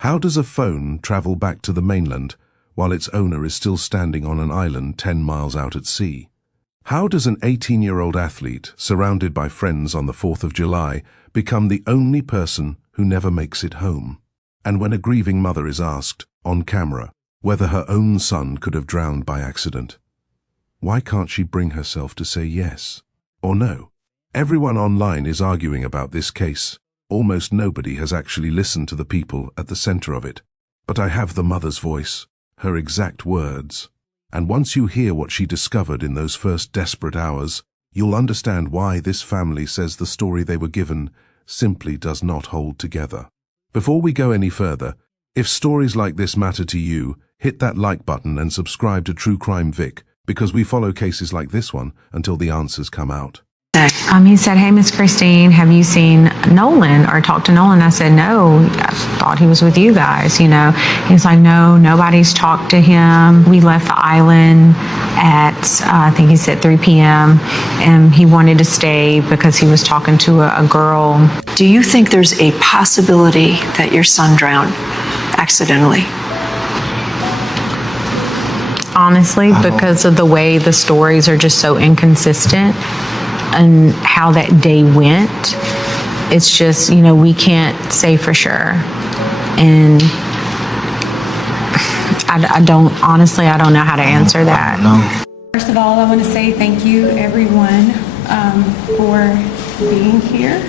How does a phone travel back to the mainland while its owner is still standing on an island 10 miles out at sea? How does an 18-year-old athlete, surrounded by friends on the 4th of July, become the only person who never makes it home? And when a grieving mother is asked, on camera, whether her own son could have drowned by accident, why can't she bring herself to say yes or no? Everyone online is arguing about this case. Almost nobody has actually listened to the people at the center of it. But I have the mother's voice, her exact words. And once you hear what she discovered in those first desperate hours, you'll understand why this family says the story they were given simply does not hold together. Before we go any further, if stories like this matter to you, hit that like button and subscribe to True Crime Vic, because we follow cases like this one until the answers come out. He said, "Hey, Miss Christine, have you seen Nolan or talked to Nolan?" I said, "No, I thought he was with you guys, you know." He's like, "No, nobody's talked to him. We left the island at, I think he said 3 p.m. and he wanted to stay because he was talking to a girl." Do you think there's a possibility that your son drowned accidentally? Honestly, because of the way the stories are just so inconsistent and how that day went, it's just, you know, we can't say for sure. And I don't know how to answer that. First of all, I want to say thank you, everyone, for being here.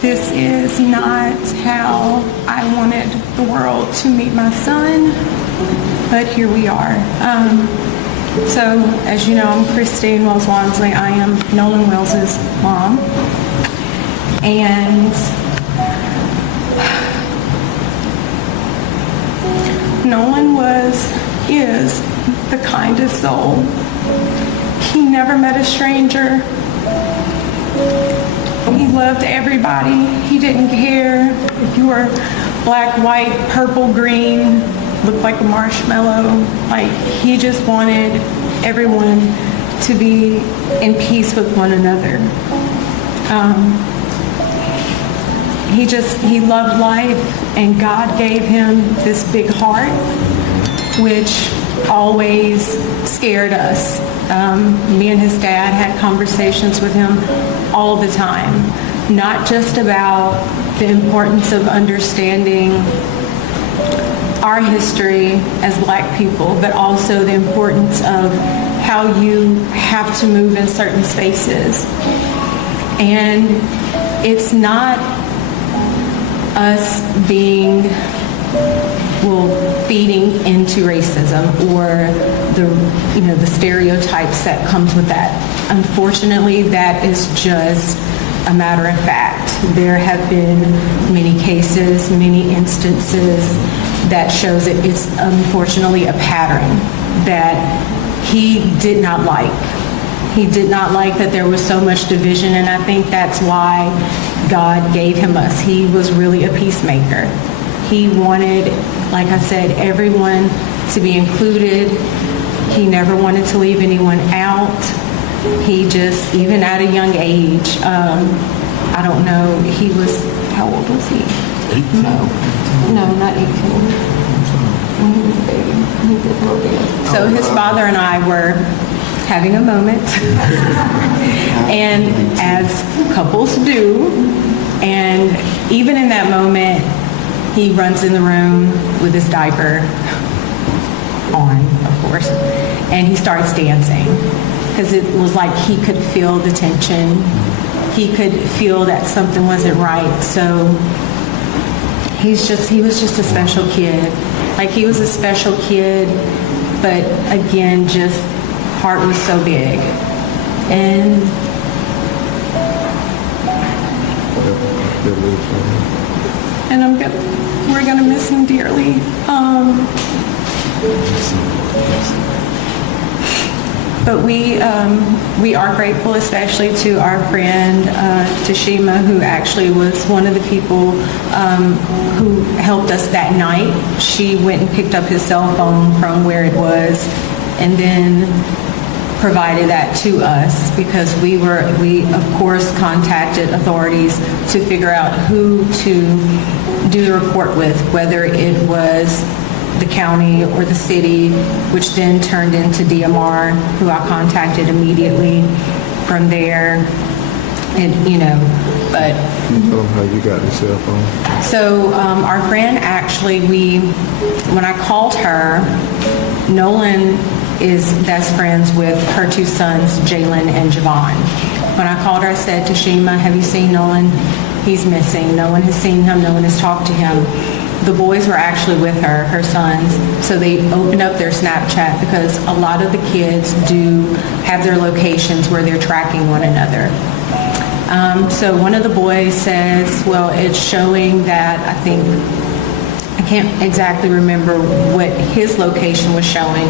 This is not how I wanted the world to meet my son, but here we are. So, as you know, I'm Christine Wells Wansley. I am Nolan Wells' mom. And Nolan is the kindest soul. He never met a stranger. He loved everybody. He didn't care if you were black, white, purple, green, looked like a marshmallow. Like, he just wanted everyone to be in peace with one another. He loved life, and God gave him this big heart, which always scared us. Me and his dad had conversations with him all the time, not just about the importance of understanding our history as Black people, but also the importance of how you have to move in certain spaces. And it's not us feeding into racism or the stereotypes that comes with that. Unfortunately, that is just a matter of fact. There have been many cases, many instances that shows that it's unfortunately a pattern that he did not like. He did not like that there was so much division, and I think that's why God gave him us. He was really a peacemaker. He wanted, like I said, everyone to be included. He never wanted to leave anyone out. He just, even at a young age, I don't know, he was, how old was he? 18. No, not 18. When he was a baby. He was a little baby. So his father and I were having a moment, and as couples do, and even in that moment, he runs in the room with his diaper on, of course, and he starts dancing because it was like he could feel the tension. He could feel that something wasn't right. So he was just a special kid. Like, he was a special kid, but again, just heart was so big. And we're gonna miss him dearly. But we are grateful, especially to our friend Tashima, who actually was one of the people who helped us that night. She went and picked up his cell phone from where it was, and then provided that to us because we of course contacted authorities to figure out who to do the report with, whether it was the county or the city, which then turned into DMR, who I contacted immediately from there. And, but... Can you tell them how you got the cell phone? So our friend actually, when I called her, Nolan is best friends with her two sons, Jalen and Javon. When I called her, I said to Shima, have you seen Nolan? He's missing. No one has seen him. No one has talked to him. The boys were actually with her sons. So they opened up their Snapchat because a lot of the kids do have their locations where they're tracking one another. So one of the boys says, well, it's showing that I can't exactly remember what his location was showing,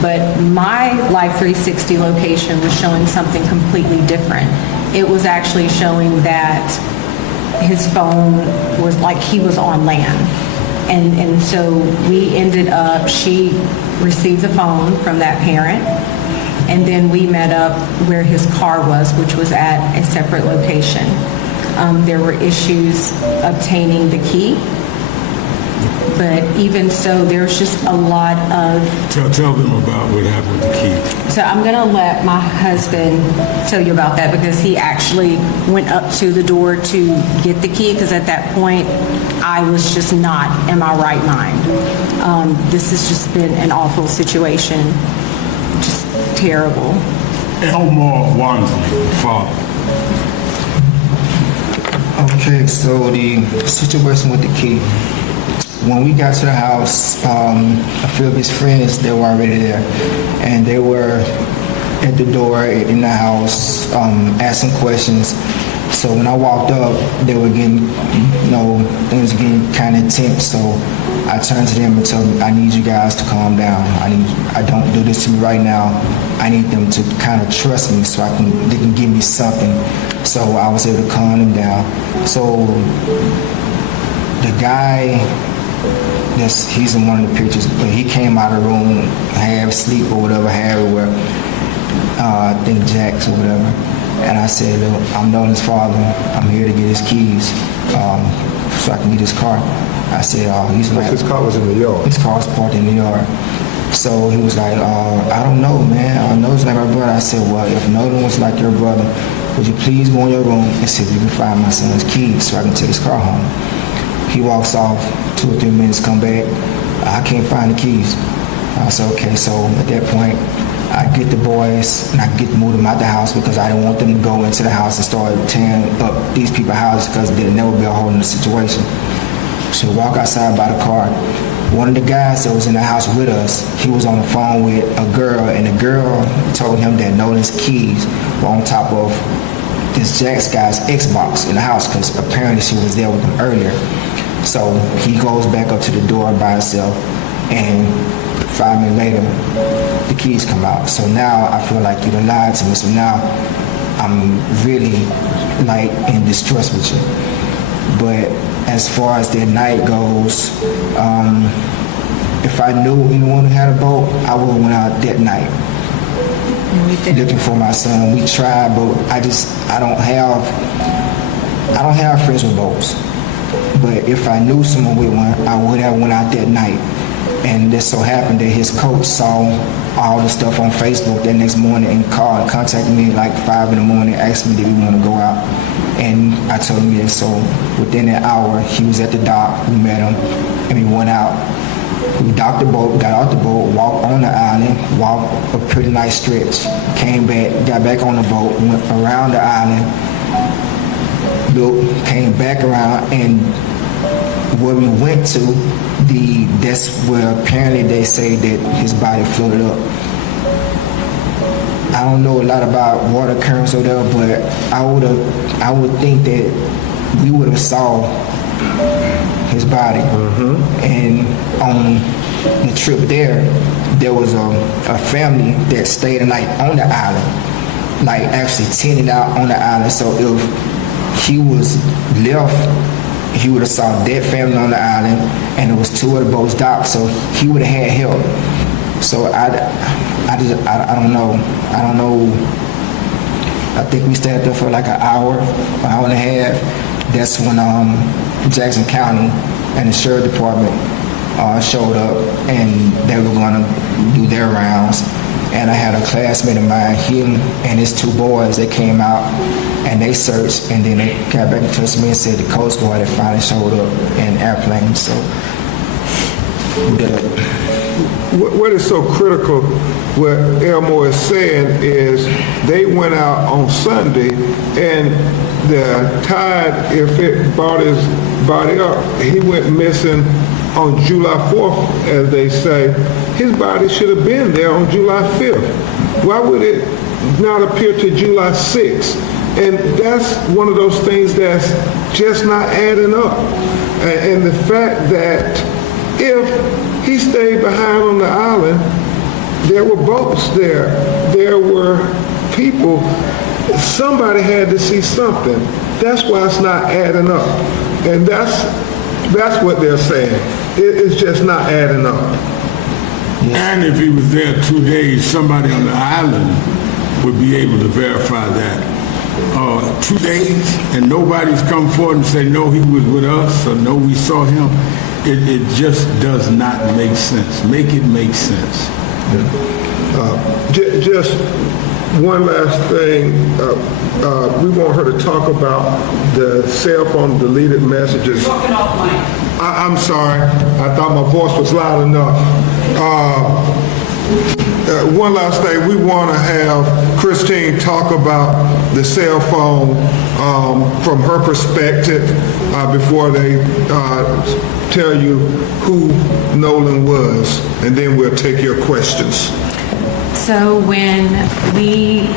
but my Life 360 location was showing something completely different. It was actually showing that his phone was like he was on land. And so we ended up, she received the phone from that parent, and then we met up where his car was, which was at a separate location. There were issues obtaining the key, but even so, there's just a lot of... Tell them about what happened with the key. So I'm going to let my husband tell you about that because he actually went up to the door to get the key because at that point, I was just not in my right mind. This has just been an awful situation. Just terrible. Elmore Wansley, father. Okay, so the situation with the key. When we got to the house, a few of his friends, they were already there. And they were at the door in the house asking questions. So when I walked up, they were getting, things were getting kind of intense. So I turned to them and told them, I need you guys to calm down. I don't do this to me right now. I need them to kind of trust me so they can give me something. So I was able to calm them down. So the guy, he's in one of the pictures, but he came out of the room, half asleep or whatever, I think Jack's or whatever. And I said, look, I'm Nolan's father. I'm here to get his keys so I can get his car. I said, he's like... His car was in the yard. His car was parked in the yard. So he was like, I don't know, man. I know it's like my brother. I said, well, if Nolan was like your brother, would you please go in your room and see if you can find my son's keys so I can take his car home? He walks off, 2 or 3 minutes, come back. I can't find the keys. I said, okay, so at that point, I get the boys and I get to move them out the house because I didn't want them to go into the house and start tearing up these people's houses because there'd never be a hole in the situation. So we walk outside by the car. One of the guys that was in the house with us, he was on the phone with a girl, and the girl told him that Nolan's keys were on top of this Jack's guy's Xbox in the house because apparently she was there with him earlier. So he goes back up to the door by himself, and 5 minutes later, the keys come out. So now I feel like you done lied to me. So now I'm really in distress with you. But as far as that night goes, if I knew anyone who had a boat, I would have went out that night looking for my son. We tried, but I don't have friends with boats. But if I knew someone with one, I would have went out that night. And this so happened that his coach saw all the stuff on Facebook that next morning and called and contacted me like 5 in the morning, asked me did we want to go out. And I told him yes. So within an hour, he was at the dock. We met him, and we went out. We docked the boat, got out the boat, walked on the island, walked a pretty nice stretch, came back, got back on the boat, went around the island, came back around, and where we went to, that's where apparently they say that his body floated up. I don't know a lot about water currents or whatever, but I would think that we would have saw his body. And on the trip there was a family that stayed the night on the island, actually tented out on the island. So if he was left, he would have saw that family on the island, and there was 2 other boats docked, so he would have had help. So I don't know. I don't know. I think we stayed there for like an hour and a half. That's when Jackson County and the Sheriff Department showed up, and they were going to do their rounds. And I had a classmate of mine, him and his two boys, they came out and they searched, and then they got back in touch with me and said the Coast Guard had finally showed up in airplanes. So What is so critical, what Elmore is saying, is they went out on Sunday, and the tide, if it brought his body up, he went missing on July 4th, as they say. His body should have been there on July 5th. Why would it not appear to July 6th? And that's one of those things that's just not adding up. And the fact that if he stayed behind on the island, there were boats there. There were people. Somebody had to see something. That's why it's not adding up. And that's what they're saying. It's just not adding up. And if he was there 2 days, somebody on the island would be able to verify that. 2 days and nobody's come forward and say, no, he was with us, or no, we saw him. It just does not make sense. Make it make sense. Just one last thing. We want her to talk about the cell phone deleted messages. I'm sorry. I thought my voice was loud enough. One last thing. We want to have Christine talk about the cell phone from her perspective before they tell you who Nolan was, and then we'll take your questions. So when we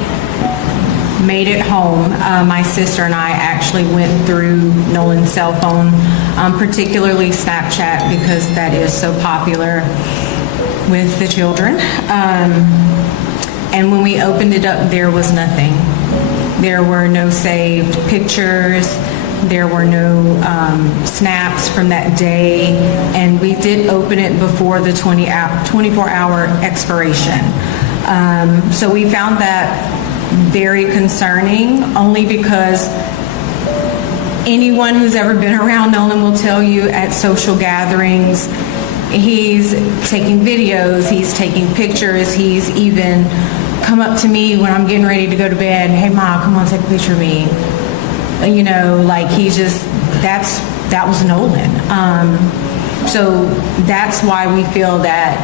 made it home, my sister and I actually went through Nolan's cell phone, particularly Snapchat, because that is so popular with the children. And when we opened it up, there was nothing. There were no saved pictures. There were no snaps from that day. And we did open it before the 24-hour expiration. So we found that very concerning, only because anyone who's ever been around Nolan will tell you at social gatherings, he's taking videos, he's taking pictures, he's even come up to me when I'm getting ready to go to bed, hey Ma, come on, take a picture of me. You know, like that was Nolan. So that's why we feel that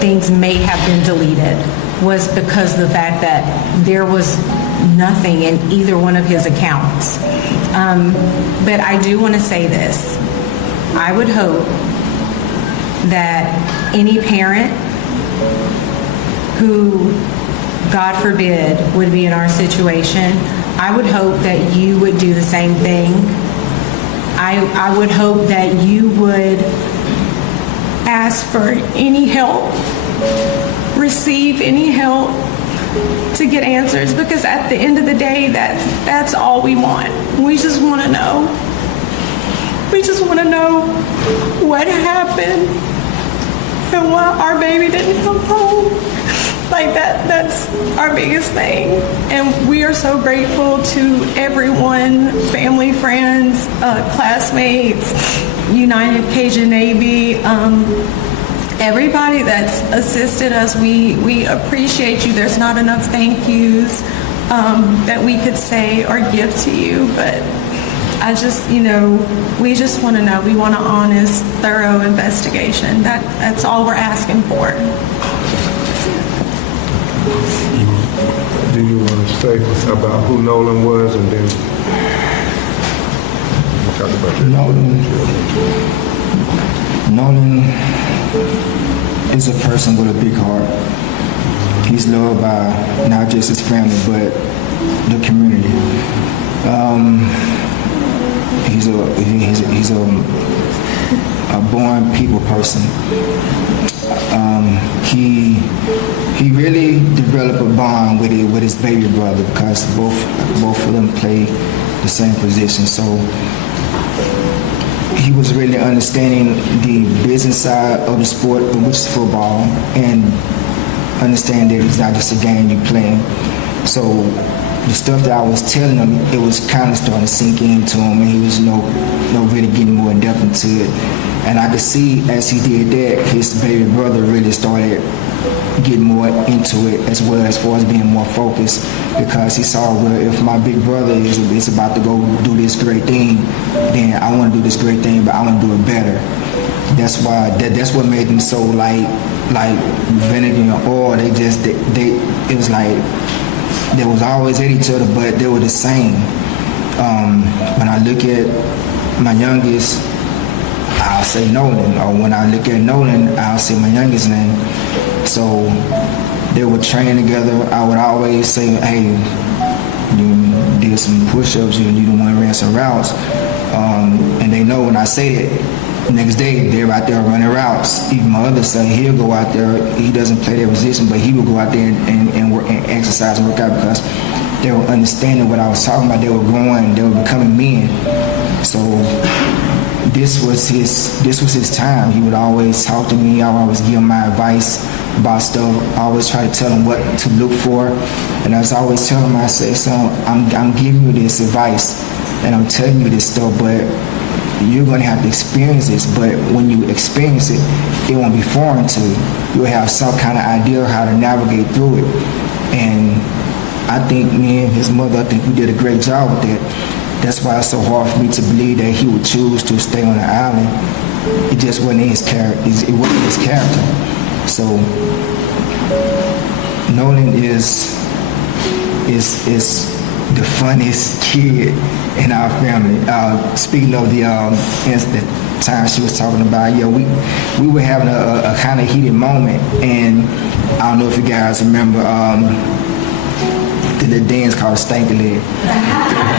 things may have been deleted, was because of the fact that there was nothing in either one of his accounts. But I do want to say this. I would hope that any parent who, God forbid, would be in our situation, I would hope that you would do the same thing. I would hope that you would ask for any help, receive any help to get answers, because at the end of the day, that's all we want. We just want to know. We just want to know what happened and why our baby didn't come home. Like that's our biggest thing. And we are so grateful to everyone, family, friends, classmates, United Cajun Navy, everybody that's assisted us. We appreciate you. There's not enough thank yous that we could say or give to you, but I just, we just want to know. We want an honest, thorough investigation. That's all we're asking for. Do you want to say about who Nolan was, and then we'll talk about your Nolan is a person with a big heart. He's loved by not just his family, but the community. He's a born people person. He really developed a bond with his baby brother, because both of them play the same position. So he was really understanding the business side of the sport, which is football, and understand that it's not just a game you playing. So the stuff that I was telling him, it was kind of starting to sink into him, and he was, really getting more in depth into it. And I could see as he did that, his baby brother really started getting more into it as well, as far as being more focused, because he saw, well, if my big brother is about to go do this great thing, then I want to do this great thing, but I want to do it better. That's why that's what made them so like vinegar and oil. It was like they was always at each other, but they were the same. When I look at my youngest, I'll say Nolan, or when I look at Nolan, I'll say my youngest name. So they would train together. I would always say, hey, you did some push-ups, you the one ran some routes. And they know when I say that, next day they're out there running routes. Even my other son, he'll go out there, he doesn't play their position, but he will go out there and work and exercise and work out, because they were understanding what I was talking about. They were growing, they were becoming men. So this was his time. He would always talk to me. I would always give him my advice about stuff. I always try to tell him what to look for. And I was always telling him, I said, son, I'm giving you this advice and I'm telling you this stuff, but you're going to have to experience this. But when you experience it, it won't be foreign to you. You'll have some kind of idea of how to navigate through it. And I think me and his mother, I think we did a great job with that. That's why it's so hard for me to believe that he would choose to stay on the island. It just wasn't in his character. It wasn't his character. So Nolan is the funniest kid in our family. Speaking of the time she was talking about, we were having a kind of heated moment, and I don't know if you guys remember the dance called Stanky Leg.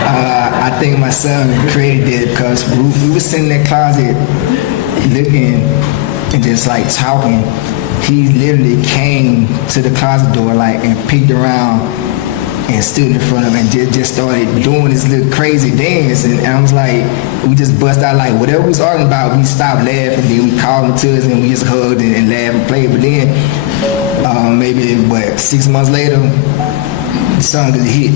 I think my son created it because we were sitting in that closet looking and just like talking. He literally came to the closet door and peeked around and stood in front of him and just started doing this little crazy dance. And I was like, we just bust out whatever we was arguing about, we stopped laughing, then we called him to us and we just hugged and laughed and played. But then maybe 6 months later, the song is a hit.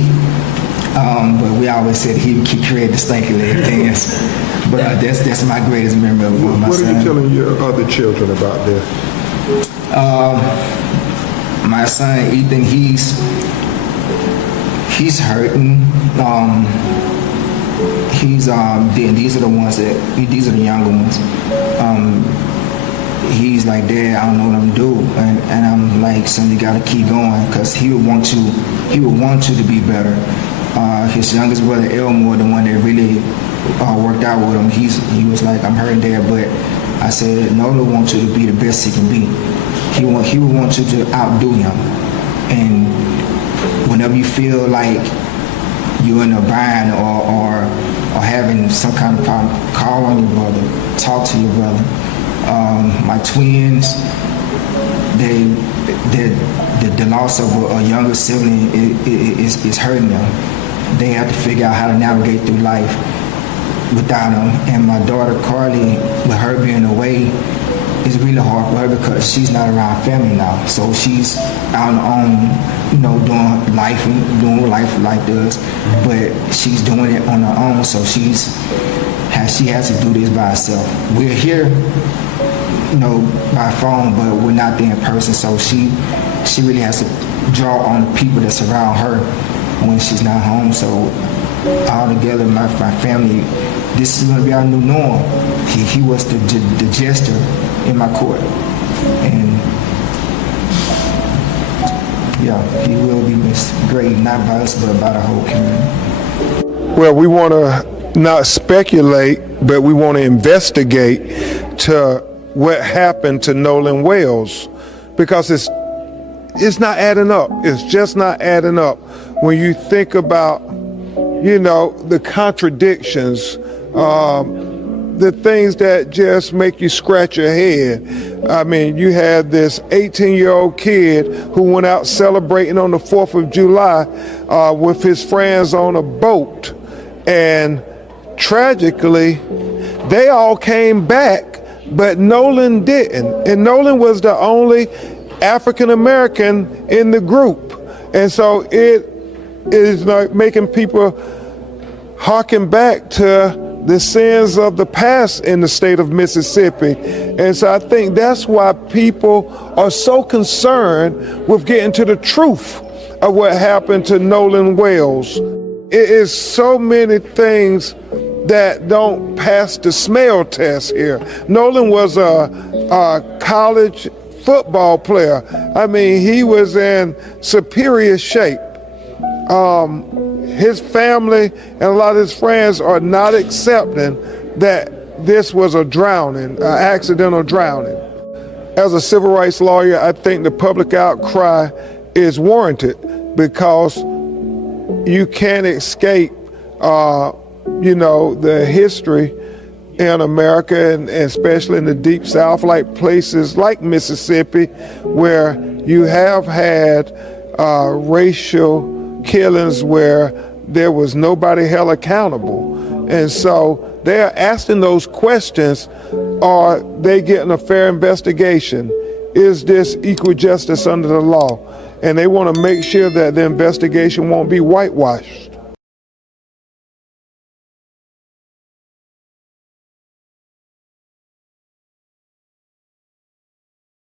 But we always said he created the Stanky Leg dance. But that's my greatest memory of my son. What are you telling your other children about this? My son Ethan, he's hurting. These are the ones these are the younger ones. He's like, Dad, I don't know what I'm doing, and I'm like, son, you gotta keep going, because he would want you to be better. His youngest brother Elmore, the one that really worked out with him, he was like, I'm hurting, Dad, but I said, Nolan wants you to be the best he can be. He would want you to outdo him. And whenever you feel like you're in a bind or having some kind of problem, call on your brother, talk to your brother. My twins, the loss of a younger sibling is hurting them. They have to figure out how to navigate through life without them. And my daughter Carly, with her being away, it's really hard for her because she's not around family now. So she's out on her own, doing life what life does. But she's doing it on her own, so she has to do this by herself. We're here, by phone, but we're not there in person. So she really has to draw on the people that's around her when she's not home. So all together, my family, this is going to be our new norm. He was the jester in my court. And he will be missed great, not by us, but by the whole community. Well, we want to not speculate, but we want to investigate to what happened to Nolan Wells, because it's not adding up. It's just not adding up. When you think about, the contradictions, the things that just make you scratch your head. I mean, you had this 18-year-old kid who went out celebrating on the 4th of July with his friends on a boat. And tragically, they all came back, but Nolan didn't. And Nolan was the only African American in the group. And so it is like making people harken back to the sins of the past in the state of Mississippi. And so I think that's why people are so concerned with getting to the truth of what happened to Nolan Wells. It is so many things that don't pass the smell test here. Nolan was a college football player. I mean, he was in superior shape. His family and a lot of his friends are not accepting that this was a drowning, an accidental drowning. As a civil rights lawyer, I think the public outcry is warranted because you can't escape, the history in America and especially in the Deep South, like places like Mississippi, where you have had racial killings where there was nobody held accountable. And so they're asking those questions. Are they getting a fair investigation? Is this equal justice under the law? And they want to make sure that the investigation won't be whitewashed.